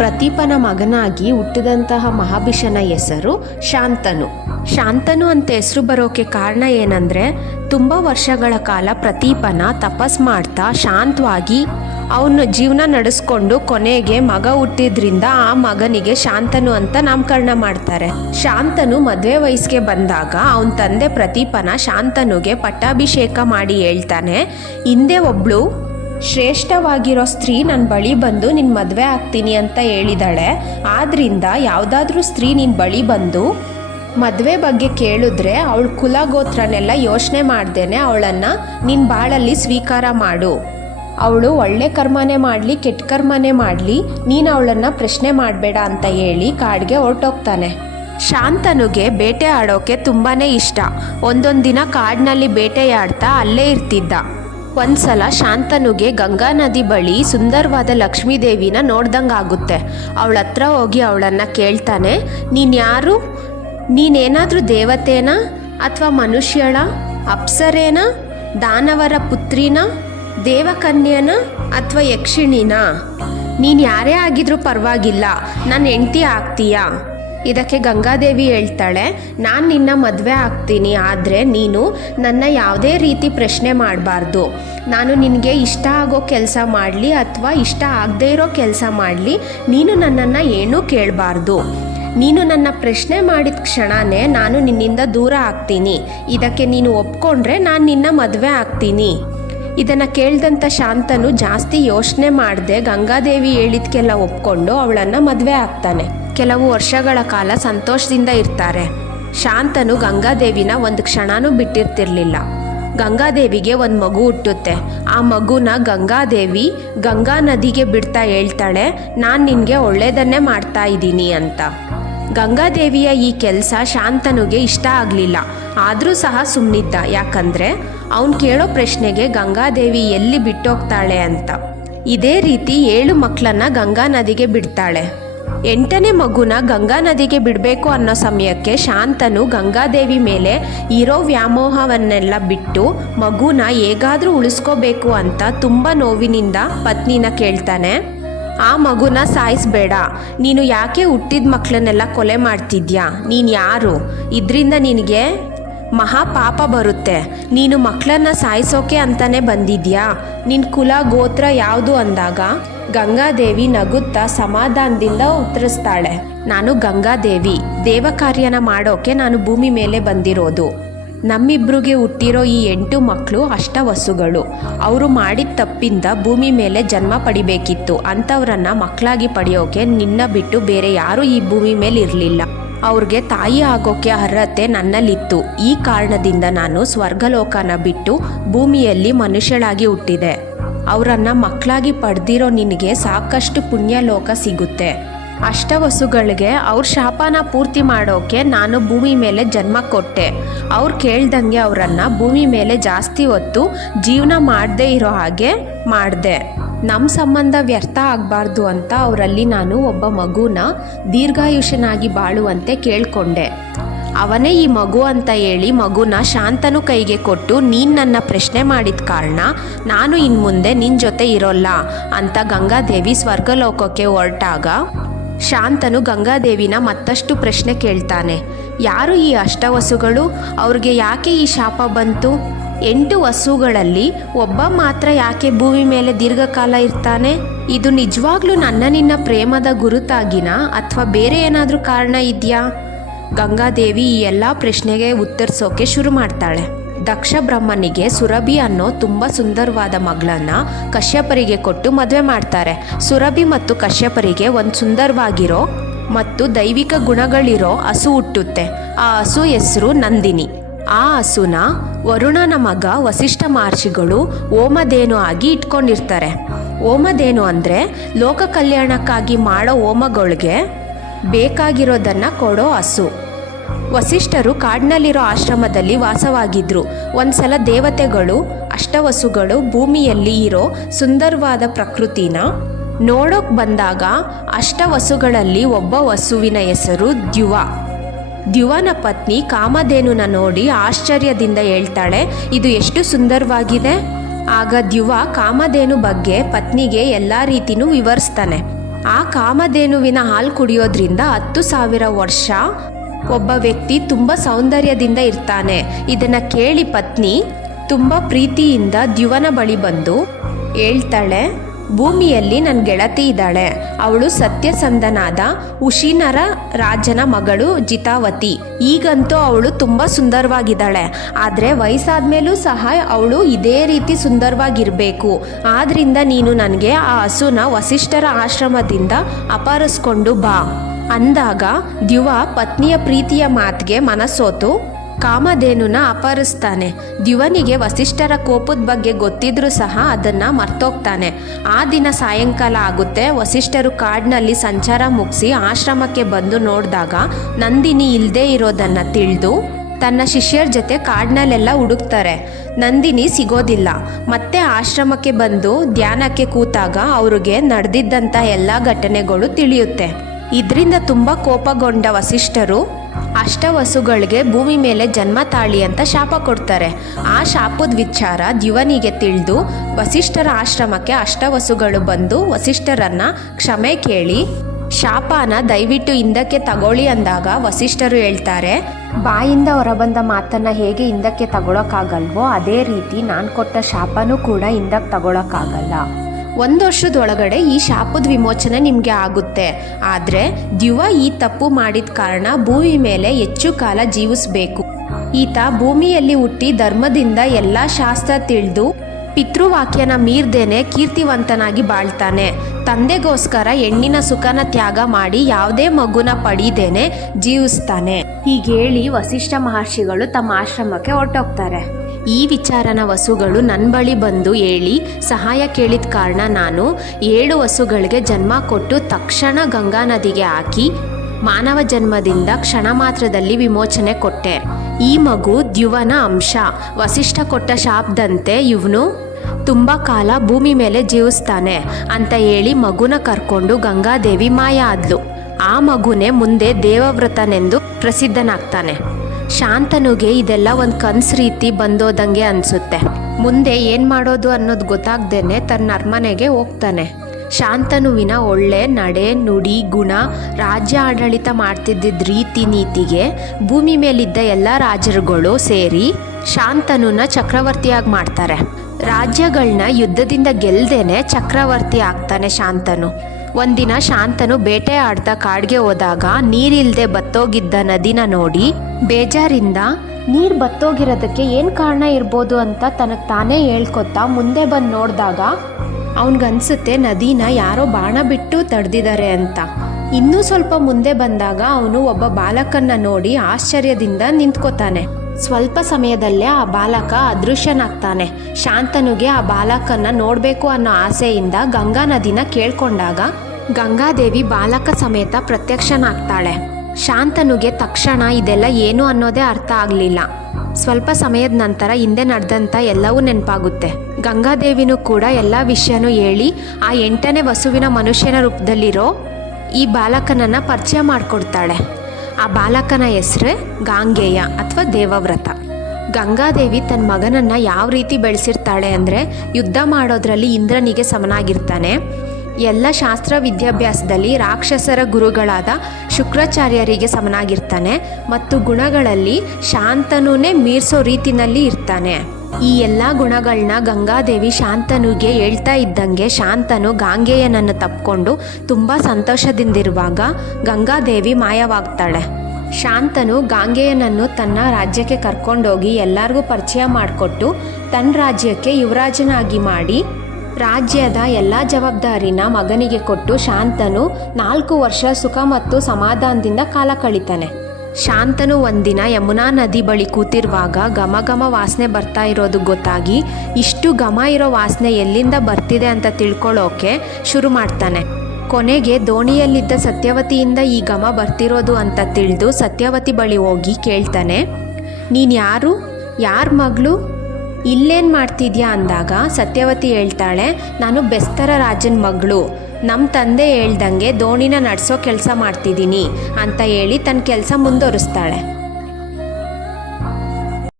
ಪ್ರತೀಪನ ಮಗನಾಗಿ ಹುಟ್ಟಿದಂತಹ ಮಹಾಭಿಷನ ಹೆಸರು ಶಾಂತನು. ಶಾಂತನು ಅಂತ ಹೆಸರು ಬರೋಕೆ ಕಾರಣ ಏನಂದರೆ, ತುಂಬ ವರ್ಷಗಳ ಕಾಲ ಪ್ರತೀಪನ ತಪಸ್ ಮಾಡ್ತಾ ಶಾಂತವಾಗಿ ಅವನು ಜೀವನ ನಡೆಸ್ಕೊಂಡು ಕೊನೆಗೆ ಮಗ ಹುಟ್ಟಿದ್ರಿಂದ ಆ ಮಗನಿಗೆ ಶಾಂತನು ಅಂತ ನಾಮಕರಣ ಮಾಡ್ತಾರೆ. ಶಾಂತನು ಮದುವೆ ವಯಸ್ಸಿಗೆ ಬಂದಾಗ ಅವನ ತಂದೆ ಪ್ರತೀಪನ ಶಾಂತನುಗೆ ಪಟ್ಟಾಭಿಷೇಕ ಮಾಡಿ ಹೇಳ್ತಾನೆ, ಹಿಂದೆ ಒಬ್ಳು ಶ್ರೇಷ್ಠವಾಗಿರೋ ಸ್ತ್ರೀ ನನ್ನ ಬಳಿ ಬಂದು ನಿನ್ನ ಮದುವೆ ಆಗ್ತೀನಿ ಅಂತ ಹೇಳಿದಾಳೆ. ಆದ್ರಿಂದ ಯಾವುದಾದ್ರೂ ಸ್ತ್ರೀ ನಿನ್ನ ಬಳಿ ಬಂದು ಮದುವೆ ಬಗ್ಗೆ ಕೇಳಿದ್ರೆ ಅವಳ ಕುಲಗೋತ್ರನೆಲ್ಲ ಯೋಚನೆ ಮಾಡ್ದೇನೆ ಅವಳನ್ನು ನಿನ್ನ ಬಾಳಲ್ಲಿ ಸ್ವೀಕಾರ ಮಾಡು. ಅವಳು ಒಳ್ಳೆ ಕರ್ಮನೇ ಮಾಡಲಿ ಕೆಟ್ಟ ಕರ್ಮನೇ ಮಾಡಲಿ, ನೀನು ಅವಳನ್ನು ಪ್ರಶ್ನೆ ಮಾಡಬೇಡ ಅಂತ ಹೇಳಿ ಕಾಡಿಗೆ ಹೊರಟೋಗ್ತಾನೆ. ಶಾಂತನುಗೆ ಬೇಟೆ ಆಡೋಕೆ ತುಂಬಾ ಇಷ್ಟ. ಒಂದೊಂದು ದಿನ ಕಾಡಿನಲ್ಲಿ ಬೇಟೆಯಾಡ್ತಾ ಅಲ್ಲೇ ಇರ್ತಿದ್ದ. ಒಂದ್ಸಲ ಶಾಂತನುಗೆ ಗಂಗಾ ನದಿ ಬಳಿ ಸುಂದರವಾದ ಲಕ್ಷ್ಮೀದೇವಿನ ನೋಡ್ದಂಗಾಗುತ್ತೆ. ಅವಳ ಹತ್ರ ಹೋಗಿ ಅವಳನ್ನು ಕೇಳ್ತಾನೆ, ನೀನು ಯಾರು? ನೀನೇನಾದರೂ ದೇವತೆನಾ ಅಥವಾ ಮನುಷ್ಯಳ, ಅಪ್ಸರೇನಾ, ದಾನವರ ಪುತ್ರಿನ, ದೇವಕನ್ಯನ ಅಥವಾ ಯಕ್ಷಿಣಿನಾ? ನೀನು ಯಾರೇ ಆಗಿದ್ರೂ ಪರವಾಗಿಲ್ಲ, ನನ್ನ ಹೆಂಡತಿ ಆಗ್ತೀಯಾ? ಇದಕ್ಕೆ ಗಂಗಾದೇವಿ ಹೇಳ್ತಾಳೆ, ನಾನು ನಿನ್ನ ಮದುವೆ ಆಗ್ತೀನಿ, ಆದರೆ ನೀನು ನನ್ನ ಯಾವುದೇ ರೀತಿ ಪ್ರಶ್ನೆ ಮಾಡಬಾರ್ದು. ನಾನು ನಿನಗೆ ಇಷ್ಟ ಆಗೋ ಕೆಲಸ ಮಾಡಲಿ ಅಥವಾ ಇಷ್ಟ ಆಗದೇ ಇರೋ ಕೆಲಸ ಮಾಡಲಿ, ನೀನು ನನ್ನನ್ನು ಏನೂ ಕೇಳಬಾರ್ದು. ನೀನು ನನ್ನ ಪ್ರಶ್ನೆ ಮಾಡಿದ ಕ್ಷಣವೇ ನಾನು ನಿನ್ನಿಂದ ದೂರ ಆಗ್ತೀನಿ. ಇದಕ್ಕೆ ನೀನು ಒಪ್ಕೊಂಡ್ರೆ ನಾನು ನಿನ್ನ ಮದುವೆ ಆಗ್ತೀನಿ. ಇದನ್ನು ಕೇಳಿದಂಥ ಶಾಂತನು ಜಾಸ್ತಿ ಯೋಚನೆ ಮಾಡದೆ ಗಂಗಾದೇವಿ ಹೇಳಿದ್ಕೆಲ್ಲ ಒಪ್ಕೊಂಡು ಅವಳನ್ನು ಮದುವೆ ಆಗ್ತಾನೆ. ಕೆಲವು ವರ್ಷಗಳ ಕಾಲ ಸಂತೋಷದಿಂದ ಇರ್ತಾರೆ. ಶಾಂತನು ಗಂಗಾದೇವಿನ ಒಂದು ಕ್ಷಣನೂ ಬಿಟ್ಟಿರ್ತಿರ್ಲಿಲ್ಲ. ಗಂಗಾದೇವಿಗೆ ಒಂದು ಮಗು ಹುಟ್ಟುತ್ತೆ. ಆ ಮಗುನ ಗಂಗಾದೇವಿ ಗಂಗಾ ನದಿಗೆ ಬಿಡ್ತಾ ಹೇಳ್ತಾಳೆ, ನಾನು ನಿನಗೆ ಒಳ್ಳೆಯದನ್ನೇ ಮಾಡ್ತಾ ಇದ್ದೀನಿ ಅಂತ. ಗಂಗಾದೇವಿಯ ಈ ಕೆಲಸ ಶಾಂತನುಗೆ ಇಷ್ಟ ಆಗಲಿಲ್ಲ. ಆದರೂ ಸಹ ಸುಮ್ಮನಿದ್ದ. ಯಾಕಂದರೆ ಅವನು ಕೇಳೋ ಪ್ರಶ್ನೆಗೆ ಗಂಗಾದೇವಿ ಎಲ್ಲಿ ಬಿಟ್ಟೋಗ್ತಾಳೆ ಅಂತ. ಇದೇ ರೀತಿ 7 ಮಕ್ಕಳನ್ನು ಗಂಗಾ ನದಿಗೆ ಬಿಡ್ತಾಳೆ. 8ನೇ ಮಗುನ ಗಂಗಾ ನದಿಗೆ ಬಿಡಬೇಕು ಅನ್ನೋ ಸಮಯಕ್ಕೆ ಶಾಂತನು ಗಂಗಾದೇವಿ ಮೇಲೆ ಇರೋ ವ್ಯಾಮೋಹವನ್ನೆಲ್ಲ ಬಿಟ್ಟು ಮಗುನ ಹೇಗಾದರೂ ಉಳಿಸ್ಕೋಬೇಕು ಅಂತ ತುಂಬ ನೋವಿನಿಂದ ಪತ್ನಿನ ಕೇಳ್ತಾನೆ, ಆ ಮಗುನ ಸಾಯಿಸಬೇಡ. ನೀನು ಯಾಕೆ ಹುಟ್ಟಿದ ಮಕ್ಕಳನ್ನೆಲ್ಲ ಕೊಲೆ ಮಾಡ್ತಿದ್ಯಾ? ನೀನು ಯಾರು? ಇದರಿಂದ ನಿನಗೆ ಮಹಾಪಾಪ ಬರುತ್ತೆ. ನೀನು ಮಕ್ಕಳನ್ನ ಸಾಯಿಸೋಕೆ ಅಂತಾನೆ ಬಂದಿದ್ಯಾ? ನಿನ್ನ ಕುಲ ಗೋತ್ರ ಯಾವುದು ಅಂದಾಗ ಗಂಗಾದೇವಿ ನಗುತ್ತಾ ಸಮಾಧಾನದಿಂದ ಉತ್ತರಿಸ್ತಾಳೆ, ನಾನು ಗಂಗಾದೇವಿ, ದೇವಕಾರ್ಯನ ಮಾಡೋಕೆ ನಾನು ಭೂಮಿ ಮೇಲೆ ಬಂದಿರೋದು. ನಮ್ಮಿಬ್ರಿಗೆ ಹುಟ್ಟಿರೋ ಈ 8 ಮಕ್ಕಳು ಅಷ್ಟವಸುಗಳು. ಅವರು ಮಾಡಿದ ತಪ್ಪಿಂದ ಭೂಮಿ ಮೇಲೆ ಜನ್ಮ ಪಡಿಬೇಕಿತ್ತು. ಅಂಥವ್ರನ್ನ ಮಕ್ಕಳಾಗಿ ಪಡೆಯೋಕೆ ನಿನ್ನ ಬಿಟ್ಟು ಬೇರೆ ಯಾರೂ ಈ ಭೂಮಿ ಮೇಲೆ ಇರಲಿಲ್ಲ. ಅವ್ರಿಗೆ ತಾಯಿ ಆಗೋಕ್ಕೆ ಅರ್ಹತೆ ನನ್ನಲ್ಲಿತ್ತು. ಈ ಕಾರಣದಿಂದ ನಾನು ಸ್ವರ್ಗಲೋಕನ ಬಿಟ್ಟು ಭೂಮಿಯಲ್ಲಿ ಮನುಷ್ಯಳಾಗಿ ಹುಟ್ಟಿದೆ. ಅವರನ್ನು ಮಕ್ಕಳಾಗಿ ಪಡೆದಿರೋ ನಿನಗೆ ಸಾಕಷ್ಟು ಪುಣ್ಯಲೋಕ ಸಿಗುತ್ತೆ. ಅಷ್ಟವಸುಗಳಿಗೆ ಅವ್ರ ಶಾಪನ ಪೂರ್ತಿ ಮಾಡೋಕೆ ನಾನು ಭೂಮಿ ಮೇಲೆ ಜನ್ಮ ಕೊಟ್ಟೆ. ಅವ್ರು ಕೇಳ್ದಂಗೆ ಅವರನ್ನು ಭೂಮಿ ಮೇಲೆ ಜಾಸ್ತಿ ಹೊತ್ತು ಜೀವನ ಮಾಡದೇ ಇರೋ ಹಾಗೆ ಮಾಡಿದೆ. ನಮ್ಮ ಸಂಬಂಧ ವ್ಯರ್ಥ ಆಗಬಾರ್ದು ಅಂತ ಅವರಲ್ಲಿ ನಾನು ಒಬ್ಬ ಮಗುನ ದೀರ್ಘಾಯುಷನಾಗಿ ಬಾಳುವಂತೆ ಕೇಳಿಕೊಂಡೆ. ಅವನೇ ಈ ಮಗು ಅಂತ ಹೇಳಿ ಮಗುನ ಶಾಂತನು ಕೈಗೆ ಕೊಟ್ಟು, ನೀನು ನನ್ನ ಪ್ರಶ್ನೆ ಮಾಡಿದ ಕಾರಣ ನಾನು ಇನ್ನು ಮುಂದೆ ನಿನ್ನ ಜೊತೆ ಇರೋಲ್ಲ ಅಂತ ಗಂಗಾದೇವಿ ಸ್ವರ್ಗಲೋಕಕ್ಕೆ ಹೊರಟಾಗ ಶಾಂತನು ಗಂಗಾದೇವಿನ ಮತ್ತಷ್ಟು ಪ್ರಶ್ನೆ ಕೇಳ್ತಾನೆ, ಯಾರು ಈ ಅಷ್ಟವಸುಗಳು? ಅವ್ರಿಗೆ ಯಾಕೆ ಈ ಶಾಪ ಬಂತು? 8 ವಸುಗಳಲ್ಲಿ ಒಬ್ಬ ಮಾತ್ರ ಯಾಕೆ ಭೂಮಿ ಮೇಲೆ ದೀರ್ಘಕಾಲ ಇರ್ತಾನೆ? ಇದು ನಿಜವಾಗ್ಲೂ ನಿನ್ನ ಪ್ರೇಮದ ಗುರುತಾಗಿನಾ ಅಥವಾ ಬೇರೆ ಏನಾದರೂ ಕಾರಣ ಇದೆಯಾ? ಗಂಗಾದೇವಿ ಈ ಎಲ್ಲ ಪ್ರಶ್ನೆಗೆ ಉತ್ತರಿಸೋಕೆ ಶುರು ಮಾಡ್ತಾಳೆ. ದಕ್ಷ ಬ್ರಹ್ಮನಿಗೆ ಸುರಭಿ ಅನ್ನೋ ತುಂಬ ಸುಂದರವಾದ ಮಗಳನ್ನ ಕಶ್ಯಪರಿಗೆ ಕೊಟ್ಟು ಮದುವೆ ಮಾಡ್ತಾರೆ. ಸುರಭಿ ಮತ್ತು ಕಶ್ಯಪರಿಗೆ ಒಂದು ಸುಂದರವಾಗಿರೋ ಮತ್ತು ದೈವಿಕ ಗುಣಗಳಿರೋ ಹಸು ಹುಟ್ಟುತ್ತೆ. ಆ ಹಸು ಹೆಸರು ನಂದಿನಿ. ಆ ಹಸುನ ವರುಣನ ಮಗ ವಸಿಷ್ಠ ಮಹರ್ಷಿಗಳು ಹೋಮಧೇನು ಆಗಿ ಇಟ್ಕೊಂಡಿರ್ತಾರೆ. ಹೋಮಧೇನು ಅಂದರೆ ಲೋಕ ಕಲ್ಯಾಣಕ್ಕಾಗಿ ಮಾಡೋ ಹೋಮಗಳಿಗೆ ಬೇಕಾಗಿರೋದನ್ನು ಕೊಡೋ ಹಸು. ವಸಿಷ್ಠರು ಕಾಡಿನಲ್ಲಿರೋ ಆಶ್ರಮದಲ್ಲಿ ವಾಸವಾಗಿದ್ದರು. ಒಂದ್ಸಲ ದೇವತೆಗಳು ಅಷ್ಟವಸುಗಳು ಭೂಮಿಯಲ್ಲಿ ಇರೋ ಸುಂದರವಾದ ಪ್ರಕೃತಿನ ನೋಡೋಕೆ ಬಂದಾಗ ಅಷ್ಟವಸುಗಳಲ್ಲಿ ಒಬ್ಬ ವಸುವಿನ ಹೆಸರು ದ್ಯುವ. ದ್ಯುವನ ಪತ್ನಿ ಕಾಮಧೇನುನ ನೋಡಿ ಆಶ್ಚರ್ಯದಿಂದ ಹೇಳ್ತಾಳೆ, ಇದು ಎಷ್ಟು ಸುಂದರವಾಗಿದೆ. ಆಗ ದ್ಯುವ ಕಾಮಧೇನು ಬಗ್ಗೆ ಪತ್ನಿಗೆ ಎಲ್ಲ ರೀತಿನೂ ವಿವರಿಸ್ತಾನೆ. ಆ ಕಾಮಧೇನುವಿನ ಹಾಲು ಕುಡಿಯೋದ್ರಿಂದ 10,000 ವರ್ಷ ಒಬ್ಬ ವ್ಯಕ್ತಿ ತುಂಬ ಸೌಂದರ್ಯದಿಂದ ಇರ್ತಾನೆ. ಇದನ್ನು ಕೇಳಿ ಪತ್ನಿ ತುಂಬ ಪ್ರೀತಿಯಿಂದ ದ್ಯುವನ ಬಳಿ ಬಂದು ಹೇಳ್ತಾಳೆ, ಭೂಮಿಯಲ್ಲಿ ನನ್ನ ಗೆಳತಿ ಇದ್ದಾಳೆ. ಅವಳು ಸತ್ಯಸಂಧನಾದ ಉಶಿನರ ರಾಜನ ಮಗಳು ಜಿತಾವತಿ. ಈಗಂತೂ ಅವಳು ತುಂಬ ಸುಂದರವಾಗಿದ್ದಾಳೆ. ಆದರೆ ವಯಸ್ಸಾದ್ಮೇಲೂ ಸಹ ಅವಳು ಇದೇ ರೀತಿ ಸುಂದರವಾಗಿರಬೇಕು. ಆದ್ರಿಂದ ನೀನು ನನಗೆ ಆ ಹಸುನ ವಸಿಷ್ಠರ ಆಶ್ರಮದಿಂದ ಅಪಹರಿಸ್ಕೊಂಡು ಬಾ ಅಂದಾಗ ದ್ಯುವ ಪತ್ನಿಯ ಪ್ರೀತಿಯ ಮಾತಿಗೆ ಮನಸೋತು ಕಾಮಧೇನುನ ಅಪಹರಿಸ್ತಾನೆ. ದ್ಯುವನಿಗೆ ವಸಿಷ್ಠರ ಕೋಪದ ಬಗ್ಗೆ ಗೊತ್ತಿದ್ರೂ ಸಹ ಅದನ್ನು ಮರ್ತೋಗ್ತಾನೆ. ಆ ದಿನ ಸಾಯಂಕಾಲ ಆಗುತ್ತೆ. ವಸಿಷ್ಠರು ಕಾಡಿನಲ್ಲಿ ಸಂಚಾರ ಮುಗಿಸಿ ಆಶ್ರಮಕ್ಕೆ ಬಂದು ನೋಡಿದಾಗ ನಂದಿನಿ ಇಲ್ಲದೆ ಇರೋದನ್ನು ತಿಳಿದು ತನ್ನ ಶಿಷ್ಯರ ಜೊತೆ ಕಾಡಿನಲ್ಲೆಲ್ಲ ಹುಡುಕ್ತಾರೆ. ನಂದಿನಿ ಸಿಗೋದಿಲ್ಲ. ಮತ್ತೆ ಆಶ್ರಮಕ್ಕೆ ಬಂದು ಧ್ಯಾನಕ್ಕೆ ಕೂತಾಗ ಅವ್ರಿಗೆ ನಡೆದಿದ್ದಂಥ ಎಲ್ಲ ಘಟನೆಗಳು ತಿಳಿಯುತ್ತೆ. ಇದರಿಂದ ತುಂಬ ಕೋಪಗೊಂಡ ವಸಿಷ್ಠರು ಅಷ್ಟವಸುಗಳಿಗೆ ಭೂಮಿ ಮೇಲೆ ಜನ್ಮ ತಾಳಿ ಅಂತ ಶಾಪ ಕೊಡ್ತಾರೆ. ಆ ಶಾಪದ ವಿಚಾರ ದ್ಯುವನಿಗೆ ತಿಳಿದು ವಸಿಷ್ಠರ ಆಶ್ರಮಕ್ಕೆ ಅಷ್ಟವಸುಗಳು ಬಂದು ವಸಿಷ್ಠರನ್ನ ಕ್ಷಮೆ ಕೇಳಿ ಶಾಪನ ದಯವಿಟ್ಟು ಹಿಂದಕ್ಕೆ ತಗೊಳ್ಳಿ ಅಂದಾಗ ವಸಿಷ್ಠರು ಹೇಳ್ತಾರೆ, ಬಾಯಿಂದ ಹೊರಬಂದ ಮಾತನ್ನ ಹೇಗೆ ಹಿಂದಕ್ಕೆ ತಗೊಳಕ್ಕಾಗಲ್ವೋ ಅದೇ ರೀತಿ ನಾನು ಕೊಟ್ಟ ಶಾಪನೂ ಕೂಡ ಹಿಂದಕ್ಕೆ ತಗೊಳಕ್ಕಾಗಲ್ಲ. 1 ವರ್ಷದೊಳಗಡೆ ಈ ಶಾಪದ ವಿಮೋಚನೆ ನಿಮಗೆ ಆಗುತ್ತೆ. ಆದರೆ ದ್ಯುವ ಈ ತಪ್ಪು ಮಾಡಿದ ಕಾರಣ ಭೂಮಿ ಮೇಲೆ ಹೆಚ್ಚು ಕಾಲ ಜೀವಿಸಬೇಕು. ಈತ ಭೂಮಿಯಲ್ಲಿ ಹುಟ್ಟಿ ಧರ್ಮದಿಂದ ಎಲ್ಲ ಶಾಸ್ತ್ರ ತಿಳಿದು ಪಿತೃವಾಕ್ಯನ ಮೀರ್ದೇನೆ ಕೀರ್ತಿವಂತನಾಗಿ ಬಾಳ್ತಾನೆ. ತಂದೆಗೋಸ್ಕರ ಹೆಣ್ಣಿನ ಸುಖನ ತ್ಯಾಗ ಮಾಡಿ ಯಾವುದೇ ಮಗುನ ಪಡೀದೇನೆ ಜೀವಿಸ್ತಾನೆ. ಹೀಗೇಳಿ ವಸಿಷ್ಠ ಮಹರ್ಷಿಗಳು ತಮ್ಮ ಆಶ್ರಮಕ್ಕೆ ಹೊರಟೋಗ್ತಾರೆ. ಈ ವಿಚಾರನ ವಸುಗಳು ನನ್ನ ಬಳಿ ಬಂದು ಹೇಳಿ ಸಹಾಯ ಕೇಳಿದ ಕಾರಣ ನಾನು 7 ವಸುಗಳಿಗೆ ಜನ್ಮ ಕೊಟ್ಟು ತಕ್ಷಣ ಗಂಗಾ ನದಿಗೆ ಹಾಕಿ ಮಾನವ ಜನ್ಮದಿಂದ ಕ್ಷಣ ಮಾತ್ರದಲ್ಲಿ ವಿಮೋಚನೆ ಕೊಟ್ಟೆ. ಈ ಮಗು ದ್ಯುವನ ಅಂಶ. ವಸಿಷ್ಠ ಕೊಟ್ಟ ಶಾಪದಂತೆ ಇವನು ತುಂಬ ಕಾಲ ಭೂಮಿ ಮೇಲೆ ಜೀವಿಸ್ತಾನೆ ಅಂತ ಹೇಳಿ ಮಗುನ ಕರ್ಕೊಂಡು ಗಂಗಾದೇವಿ ಮಾಯ ಆದ್ಲು. ಆ ಮಗುನೇ ಮುಂದೆ ದೇವವ್ರತನೆಂದು ಪ್ರಸಿದ್ಧನಾಗ್ತಾನೆ. ಶಾಂತನುಗೆ ಇದೆಲ್ಲ ಒಂದು ಕನಸು ರೀತಿ ಬಂದೋದಂಗೆ ಅನಿಸುತ್ತೆ. ಮುಂದೆ ಏನು ಮಾಡೋದು ಅನ್ನೋದು ಗೊತ್ತಾಗ್ದೇನೆ ತನ್ನ ಅರಮನೆಗೆ ಹೋಗ್ತಾನೆ. ಶಾಂತನುವಿನ ಒಳ್ಳೆ ನಡೆ ನುಡಿ ಗುಣ, ರಾಜ್ಯ ಆಡಳಿತ ಮಾಡ್ತಿದ್ದ ರೀತಿ ನೀತಿಗೆ ಭೂಮಿ ಮೇಲಿದ್ದ ಎಲ್ಲ ರಾಜರುಗಳು ಸೇರಿ ಶಾಂತನುನ ಚಕ್ರವರ್ತಿಯಾಗಿ ಮಾಡ್ತಾರೆ. ರಾಜ್ಯಗಳನ್ನ ಯುದ್ಧದಿಂದ ಗೆಲ್ದೇನೆ ಚಕ್ರವರ್ತಿ ಆಗ್ತಾನೆ ಶಾಂತನು. ಒಂದಿನ ಶಾಂತನು ಬೇಟೆ ಆಡ್ತಾ ಕಾಡ್ಗೆ ಹೋದಾಗ ನೀರಿಲ್ದೆ ಬತ್ತೋಗಿದ್ದ ನದಿನ ನೋಡಿ ಬೇಜಾರಿಂದ ನೀರು ಬತ್ತೋಗಿರೋದಕ್ಕೆ ಏನು ಕಾರಣ ಇರ್ಬೋದು ಅಂತ ತನಗೆ ತಾನೇ ಹೇಳ್ಕೊತಾ ಮುಂದೆ ಬಂದು ನೋಡಿದಾಗ ಅವನಿಗನ್ಸುತ್ತೆ ನದಿನ ಯಾರೋ ಬಾಣ ಬಿಟ್ಟು ತಡೆದಿದ್ದಾರೆ ಅಂತ. ಇನ್ನೂ ಸ್ವಲ್ಪ ಮುಂದೆ ಬಂದಾಗ ಅವನು ಒಬ್ಬ ಬಾಲಕನ್ನ ನೋಡಿ ಆಶ್ಚರ್ಯದಿಂದ ನಿಂತ್ಕೋತಾನೆ. ಸ್ವಲ್ಪ ಸಮಯದಲ್ಲೇ ಆ ಬಾಲಕ ಅದೃಶ್ಯನಾಗ್ತಾನೆ. ಶಾಂತನುಗೆ ಆ ಬಾಲಕನ್ನ ನೋಡಬೇಕು ಅನ್ನೋ ಆಸೆಯಿಂದ ಗಂಗಾ ನದಿನ ಕೇಳ್ಕೊಂಡಾಗ ಗಂಗಾದೇವಿ ಬಾಲಕ ಸಮೇತ ಪ್ರತ್ಯಕ್ಷನಾಗ್ತಾಳೆ. ಶಾಂತನುಗೆ ತಕ್ಷಣ ಇದೆಲ್ಲ ಏನು ಅನ್ನೋದೇ ಅರ್ಥ ಆಗಲಿಲ್ಲ. ಸ್ವಲ್ಪ ಸಮಯದ ನಂತರ ಹಿಂದೆ ನಡೆದಂಥ ಎಲ್ಲವೂ ನೆನಪಾಗುತ್ತೆ. ಗಂಗಾದೇವಿನೂ ಕೂಡ ಎಲ್ಲ ವಿಷಯನೂ ಹೇಳಿ ಆ 8ನೇ ವಸುವಿನ ಮನುಷ್ಯನ ರೂಪದಲ್ಲಿರೋ ಈ ಬಾಲಕನನ್ನು ಪರಿಚಯ ಮಾಡಿಕೊಡ್ತಾಳೆ. ಆ ಬಾಲಕನ ಹೆಸರೇ ಗಾಂಗೇಯ ಅಥವಾ ದೇವವ್ರತ. ಗಂಗಾದೇವಿ ತನ್ನ ಮಗನನ್ನು ಯಾವ ರೀತಿ ಬೆಳೆಸಿರ್ತಾಳೆ ಅಂದರೆ ಯುದ್ಧ ಮಾಡೋದ್ರಲ್ಲಿ ಇಂದ್ರನಿಗೆ ಸಮನಾಗಿರ್ತಾನೆ. ಎಲ್ಲ ಶಾಸ್ತ್ರ ವಿದ್ಯಾಭ್ಯಾಸದಲ್ಲಿ ರಾಕ್ಷಸರ ಗುರುಗಳಾದ ಶುಕ್ರಾಚಾರ್ಯರಿಗೆ ಸಮನಾಗಿರ್ತಾನೆ ಮತ್ತು ಗುಣಗಳಲ್ಲಿ ಶಾಂತನುನೇ ಮೀರಿಸೋ ರೀತಿನಲ್ಲಿ ಇರ್ತಾನೆ. ಈ ಎಲ್ಲ ಗುಣಗಳನ್ನ ಗಂಗಾದೇವಿ ಶಾಂತನುಗೆ ಹೇಳ್ತಾ ಇದ್ದಂಗೆ ಶಾಂತನು ಗಾಂಗೇಯನನ್ನು ತಪ್ಪಿಕೊಂಡು ತುಂಬ ಸಂತೋಷದಿಂದಿರುವಾಗ ಗಂಗಾದೇವಿ ಮಾಯವಾಗ್ತಾಳೆ. ಶಾಂತನು ಗಾಂಗೇಯನನ್ನು ತನ್ನ ರಾಜ್ಯಕ್ಕೆ ಕರ್ಕೊಂಡೋಗಿ ಎಲ್ಲರಿಗೂ ಪರಿಚಯ ಮಾಡಿಕೊಟ್ಟು ತನ್ನ ರಾಜ್ಯಕ್ಕೆ ಯುವರಾಜನಾಗಿ ಮಾಡಿ ರಾಜ್ಯದ ಎಲ್ಲ ಜವಾಬ್ದಾರಿನ ಮಗನಿಗೆ ಕೊಟ್ಟು ಶಾಂತನು 4 ವರ್ಷ ಸುಖ ಮತ್ತು ಸಮಾಧಾನದಿಂದ ಕಾಲ ಕಳೀತಾನೆ. ಶಾಂತನು ಒಂದಿನ ಯಮುನಾ ನದಿ ಬಳಿ ಕೂತಿರುವಾಗ ಘಮ ಘಮ ವಾಸನೆ ಬರ್ತಾ ಇರೋದು ಗೊತ್ತಾಗಿ ಇಷ್ಟು ಘಮ ಇರೋ ವಾಸನೆ ಎಲ್ಲಿಂದ ಬರ್ತಿದೆ ಅಂತ ತಿಳ್ಕೊಳ್ಳೋಕೆ ಶುರು ಮಾಡ್ತಾನೆ. ಕೊನೆಗೆ ದೋಣಿಯಲ್ಲಿದ್ದ ಸತ್ಯವತಿಯಿಂದ ಈ ಘಮ ಬರ್ತಿರೋದು ಅಂತ ತಿಳಿದು ಸತ್ಯವತಿ ಬಳಿ ಹೋಗಿ ಕೇಳ್ತಾನೆ, ನೀನು ಯಾರ ಮಗಳು, ಇಲ್ಲೇನು ಮಾಡ್ತಿದ್ಯಾ ಅಂದಾಗ ಸತ್ಯವತಿ ಹೇಳ್ತಾಳೆ, ನಾನು ಬೆಸ್ತರ ರಾಜನ ಮಗಳು, ನಮ್ಮ ತಂದೆ ಹೇಳ್ದಂಗೆ ದೋಣಿನ ನಡೆಸೋ ಕೆಲಸ ಮಾಡ್ತಿದ್ದೀನಿ ಅಂತ ಹೇಳಿ ತನ್ನ ಕೆಲಸ ಮುಂದುವರಿಸ್ತಾಳೆ.